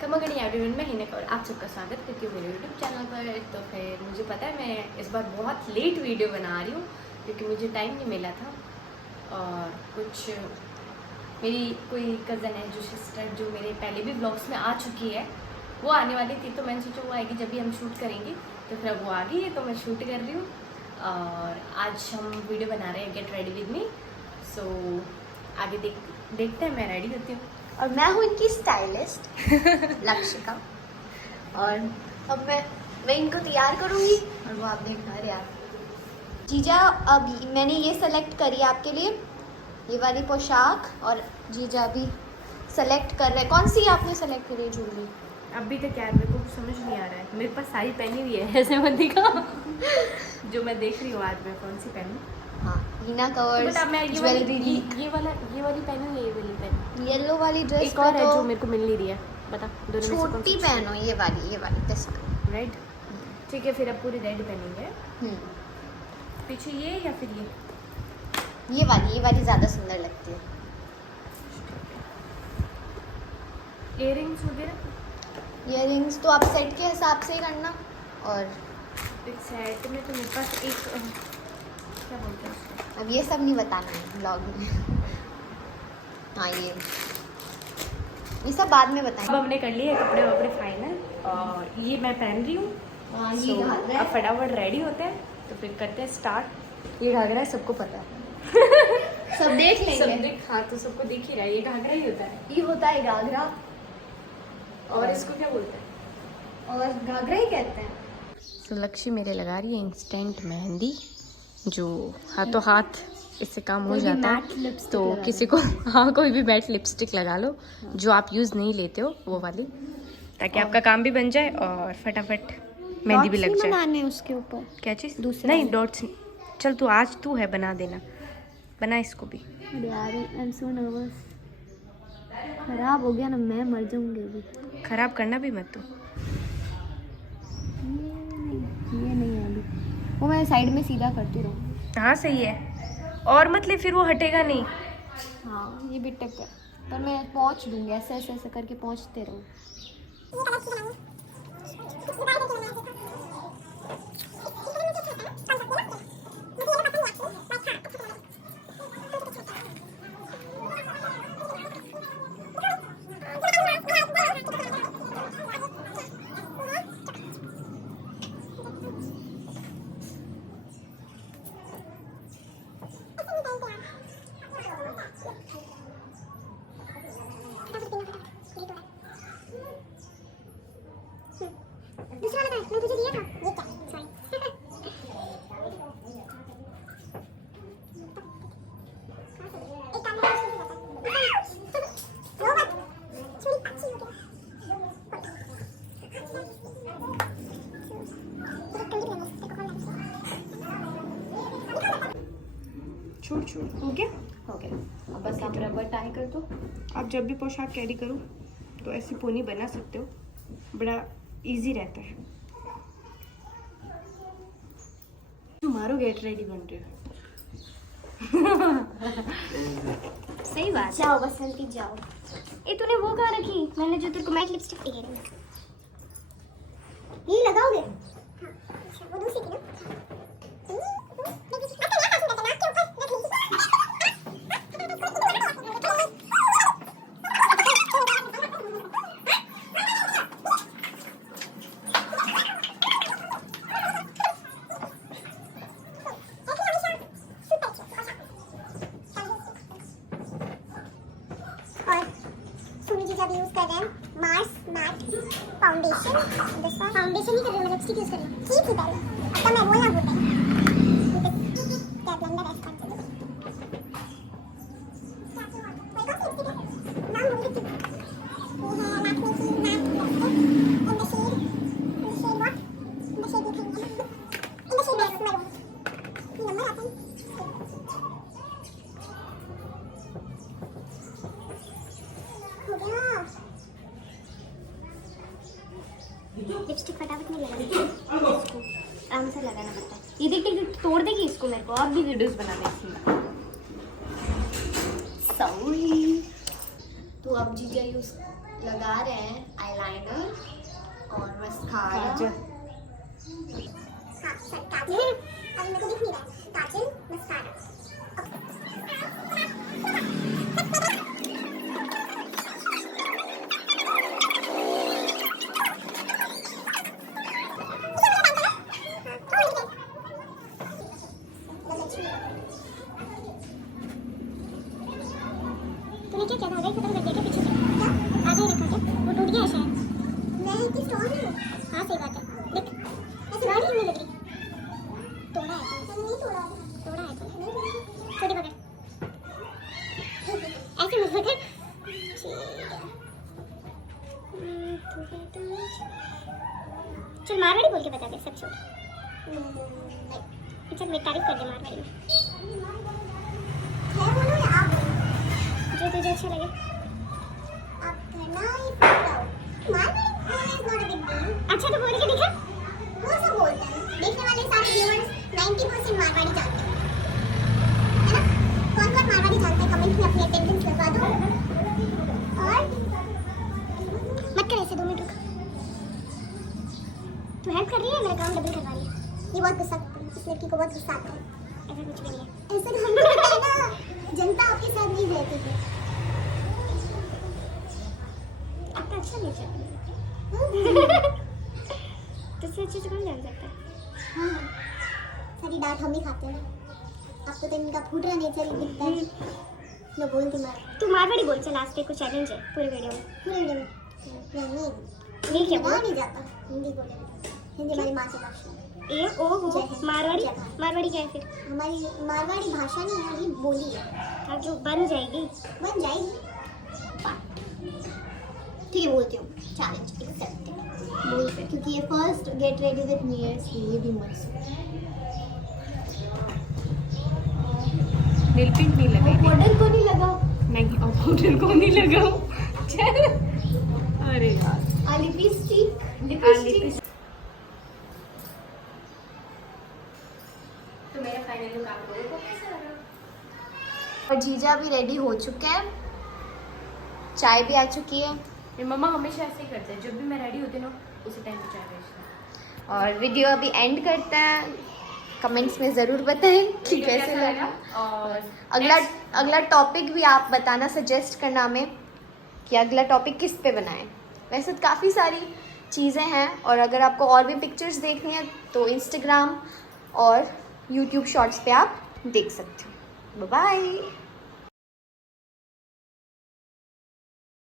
कमगनी everyone में हिना और आप सबका स्वागत करती हूँ मेरे यूट्यूब चैनल पर। तो फिर मुझे पता है मैं इस बार बहुत लेट वीडियो बना रही हूँ क्योंकि मुझे टाइम नहीं मिला था। और कुछ मेरी कोई कज़न है जो सिस्टर जो मेरे पहले भी ब्लॉग्स में आ चुकी है, वो आने वाली थी। तो मैंने सोचा वो आएगी जब भी हम शूट करेंगे, तो फिर वो आ गई है तो मैं शूट कर रही हूँ। और आज हम वीडियो बना रहे हैं गेट रेडी विद मी। सो आगे देखते हैं, मैं रेडी होती हूँ। और मैं हूँ इनकी स्टाइलिस्ट लक्षिका। और अब मैं इनको तैयार करूँगी और वो आप देखना। अरे यार जीजा, अब मैंने ये सेलेक्ट करी आपके लिए, ये वाली पोशाक। और जीजा भी सेलेक्ट कर रहे हैं। कौन सी आपने सेलेक्ट करी है ज्वेलरी? अभी तक यार मेरे को समझ नहीं आ रहा है। मेरे पास सारी पहनी हुई है ऐसे बंदी का जो मैं देख रही हूँ आज मैं कौन सी पहनूं। हाँ, हीना कवर्स ज्वेलरी। ये वाली पहनी हुई है, ये वाली पहनी। येलो वाली ड्रेस एक और है जो मेरे को मिल नहीं रही है, बता दोनों में से कौन छोटी सी? पहनो, ये वाली दिस वन। रेड। ठीक है, फिर अब पूरी रेड पहनेंगे। पीछे ये या फिर ये वाली ज़्यादा सुंदर लगती है। इयररिंग्स वगैरह? इयररिंग्स तो आप सेट के हिसाब से ही करना। और एक सेट में तो मेरे पास एक क्या बोलते हैं उसको? अब ये सब नहीं बताना है ब्लॉग में। हाँ, ये सब बाद में अब बताएंगे। हमने कर लिए कपड़े वपड़े फाइनल और ये मैं पहन रही हूँ। अब फटाफट रेडी होते हैं तो फिर करते हैं स्टार्ट। ये घाघरा है, सबको पता है। सब देख लेंगे। हाँ तो सबको दिख ही रहा है, ये घाघरा ही होता है। ये होता है घाघरा। और इसको क्या बोलते हैं? और घाघरा ही कहते हैं। तो लक्ष्य मेरे लगा रही है इंस्टेंट मेहंदी, जो हाथों हाथ इससे काम हो जाता है। तो किसी को हाँ कोई भी मैट लिपस्टिक लगा लो जो आप यूज़ नहीं लेते हो, वो वाली, ताकि आपका काम भी बन जाए और फटाफट मेहंदी भी लग जाए। बनाने उसके ऊपर क्या चीज़? दूसरा नहीं, डॉट्स। चल तू आज तू है, बना देना, बना इसको भी। यार आई एम सो नर्वस। खराब हो गया ना, मैं मर जाऊंगी अभी। खराब करना भी मत तू। ये नहीं है अभी, वो मैं साइड में सीधा करती रहूँ। हाँ सही है, और मतलब फिर वो हटेगा नहीं। हाँ ये भी टिप है, पर मैं पहुँच दूँगी। ऐसे ऐसे ऐसे करके पहुँचते रहूँ। दूसरा वाला मैं तुझे दिया था, ये क्या? सॉरी। एक काम कर, रो मत, छुरी अच्छी हो गया। छूट हो गया। हो गया। अब बस आप रबर टाई कर दो। आप जब भी पोशाक कैरी करो तो ऐसी पोनी बना सकते हो, बड़ा इजी रहता है। तुम्हारो गेट रेडी बन रहे हो। सही बात। जाओ बसंती जाओ। ए तूने वो कहाँ रखी? मैंने जो तेरे को मैट लिपस्टिक दी है, ये लगाओगे? हाँ, अच्छा वो दूसरी थी ना। जब यूज कर रहे हैं Mars matte foundation, this one foundation ही कर रही हूँ, लिपस्टिक यूज कर रही हूँ। ठीक थी पहले, अब तो मैं बोलना भूल गई। क्या ब्लेंडर है इसका? नाम भूल गई। ये है matte making matte lipstick in the shade what? In the shade in the shade maroon. ये नंबर आता है। लिपस्टिक फटाफट में लगाना, इसको आराम से लगाना पड़ता है। ये देख तोड़ देगी इसको, मेरे को और भी वीडियोस बनाने इसकी। सॉरी। तो अब जीजा यूज लगा रहे हैं आईलाइनर और मस्कारा। काजल। हाँ सर काजल, अभी मेरे को दिख नहीं रहा है। काजल मस्कारा। तूने क्या किया? धागा ही खत्म कर दिया क्या पीछे से? क्या? धागा ही रखा क्या? वो टूट गया है शायद। नहीं कि स्ट्रॉन्ग है। हाँ सही बात है। देख ऐसे रॉड नहीं लग रही। तोड़ा है तूने? नहीं तोड़ा है। तोड़ा है तूने? नहीं तोड़ा। छोटी पकड़। ऐसे मत पकड़। ठीक है। चल मारवाड़ी बोल के बता दे, सब छोड़। चल मेरी तारीफ कर दे मारवाड़ी में। मैं बोलूं या आप बोलो? जो तुझे अच्छा लगे। आप करना ही बताओ। मारवाड़ी बोलना is not a big deal. अच्छा तो बोल के दिखा। वो सब बोलते हैं। देखने वाले सारे व्यूअर्स 90% मारवाड़ी जानते हैं, है ना? कौन-कौन मारवाड़ी जानते हैं कमेंट में अपनी अटेंडेंस लगवा दो। और मत कर ऐसे, 2 मिनट रुक। तू हेल्प कर रही है, मेरा काम डबल करवा रही है। ये बहुत गुस्सा करती है, इस लड़की को बहुत गुस्सा आता है। ऐसा कुछ भी नहीं है। ऐसा नहीं है ना, जनता आपके साथ नहीं रहती है। आपका अच्छा नेचर है। तुझसे अच्छे से कौन जान सकता है? हाँ, सारी डांट हम ही खाते हैं। आपको तो इनका फूट रहा नेचर ही दिखता है। लो बोल दी मार। तू मारवाड़ी बोल, चल आज को चैलेंज है पूरे वीडियो में। पूरे वीडियो में नहीं क्या बोला नहीं जाता। हिंदी बोले, हिंदी हमारी मातृभाषा है। ए ओ हो मारवाड़ी। मारवाड़ी क्या है फिर? हमारी मारवाड़ी भाषा नहीं है, ये बोली है। अब जो बन जाएगी ठीक है, बोलती हूँ। चैलेंज एक्सेप्ट बोल पे, क्योंकि ये first get ready with me है, ये भी मस्त। नेल पेंट नहीं लगाई। पाउडर को नहीं लगा। नहीं और पाउडर को नहीं लगाऊं। चल अरे यार लिपस्टिक। तो मेरा फाइनल लुक आप लोगों को कैसा लगा? और जीजा भी रेडी हो चुके हैं, चाय भी आ चुकी है। मेरी मम्मा हमेशा ऐसे ही करते हैं, जब भी मैं रेडी होती ना उसी टाइम पे चाय भेजते हैं। और वीडियो अभी एंड करते हैं। कमेंट्स में ज़रूर बताएं कि वीडियो कैसे कैसा लगा। और अगला टॉपिक भी आप बताना, सजेस्ट करना हमें कि अगला टॉपिक किस पे बनाएं। वैसे तो काफ़ी सारी चीज़ें हैं, और अगर आपको और भी पिक्चर्स देखनी है तो इंस्टाग्राम और यूट्यूब शॉर्ट्स पे आप देख सकते हो। Bye bye.